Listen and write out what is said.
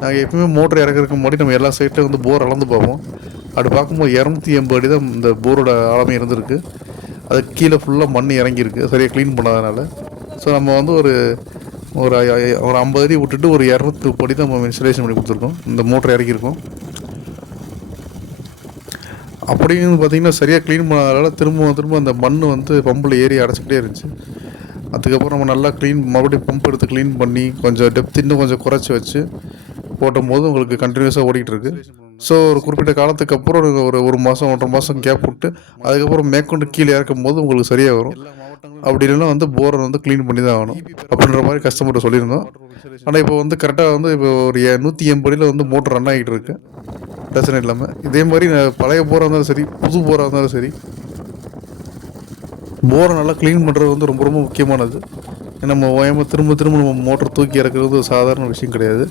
நாங்கள் எப்பவுமே மோட்டர் இறக்கிறதுக்கு முன்னாடி நம்ம எல்லா சைட்டும் வந்து போர் அளந்து பார்ப்போம். அப்படி பார்க்கும்போது 280 அடி தான் இந்த போரோட ஆழமே இருந்திருக்கு. அதுக்கு கீழே ஃபுல்லாக மண் இறங்கியிருக்கு சரியாக க்ளீன் பண்ணாதனால. ஸோ நம்ம வந்து ஒரு ஒரு ஒரு 50 அடி விட்டுட்டு ஒரு 230 அடி தான் நம்ம இன்ஸ்டலேஷன் பண்ணி கொடுத்துருக்கோம். இந்த மோட்டர் இறக்கியிருக்கோம். அப்படின்னு பார்த்தீங்கன்னா சரியாக க்ளீன் பண்ணாதனால திரும்ப அந்த மண் வந்து பம்பில் ஏறி அடைச்சிக்கிட்டே இருந்துச்சு. அதுக்கப்புறம் நம்ம நல்லா மறுபடியும் பம்ப் எடுத்து க்ளீன் பண்ணி கொஞ்சம் டெப்த் இன்னும் கொஞ்சம் குறைச்சி வச்சு போடும்போது உங்களுக்கு கண்டினியூஸாக ஓடிக்கிட்டு இருக்கு. ஸோ ஒரு குறிப்பிட்ட காலத்துக்கு அப்புறம் ஒரு மாதம் 1.5 மாதம் கேப் விட்டு அதுக்கப்புறம் மேற்கொண்டு கீழே இறக்கும் போது உங்களுக்கு சரியாக வரும். அப்படி இல்லைன்னா வந்து போரை வந்து க்ளீன் பண்ணி தான் ஆகணும் அப்படின்ற மாதிரி கஸ்டமர்கிட்ட சொல்லியிருந்தோம். ஆனால் இப்போ வந்து கரெக்டாக வந்து இப்போ ஒரு 180 அடியில் வந்து மோட்டர் ரன் ஆகிட்டு இருக்கு பிரச்சனை இல்லாமல். இதே மாதிரி பழைய போராக இருந்தாலும் சரி, புது போராக இருந்தாலும் சரி, போரை நல்லா க்ளீன் பண்ணுறது வந்து ரொம்ப ரொம்ப முக்கியமானது. நம்ம ஓயாமல் திரும்ப நம்ம மோட்டர் தூக்கி இறக்குறது சாதாரண விஷயம் கிடையாது.